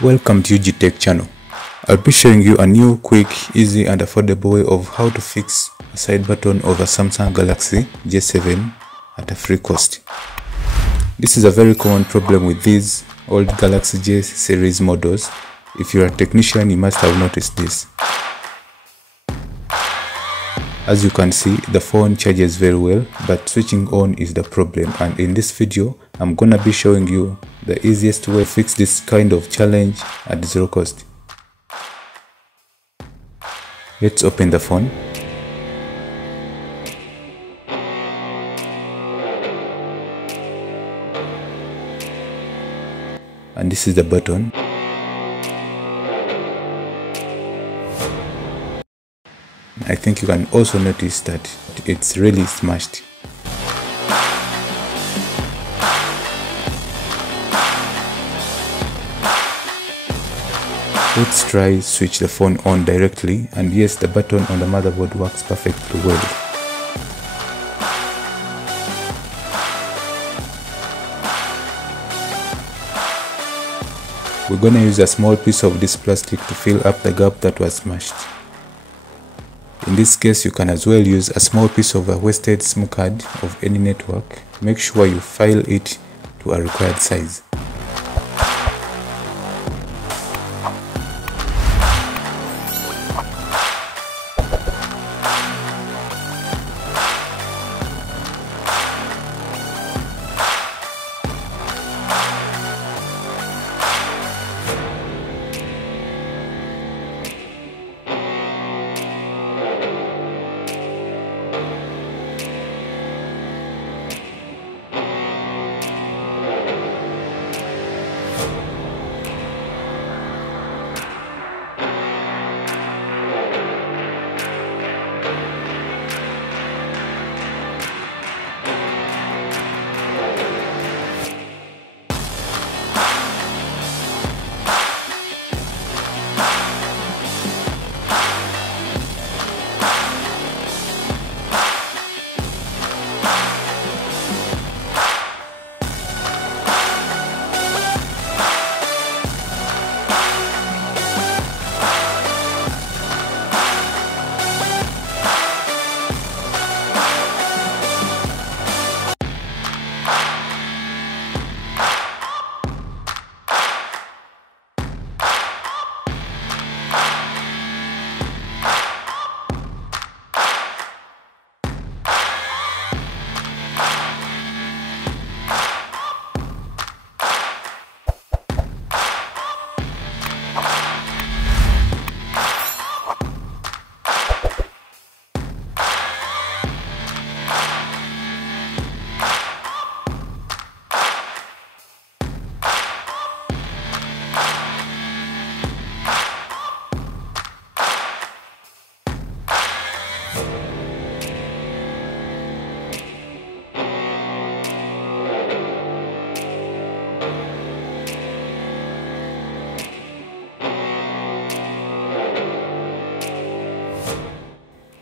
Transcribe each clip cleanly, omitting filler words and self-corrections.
Welcome to YouGtech channel. I'll be showing you a new, quick, easy and affordable way of how to fix a side button of a Samsung Galaxy J7 at a free cost. This is a very common problem with these old Galaxy J series models. If you're a technician, you must have noticed this. As you can see, the phone charges very well, but switching on is the problem, and in this video I'm gonna be showing you the easiest way to fix this kind of challenge at zero cost. Let's open the phone. And this is the button. I think you can also notice that it's really smashed. Let's try switch the phone on directly, and yes, the button on the motherboard works perfectly well. We're gonna use a small piece of this plastic to fill up the gap that was smashed. In this case, you can as well use a small piece of a wasted SIM card of any network. Make sure you file it to a required size.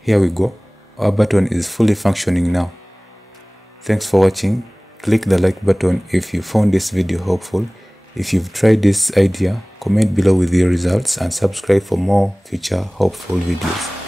Here we go. Our button is fully functioning now. Thanks for watching. Click the like button if you found this video helpful. If you've tried this idea, comment below with your results and subscribe for more future helpful videos.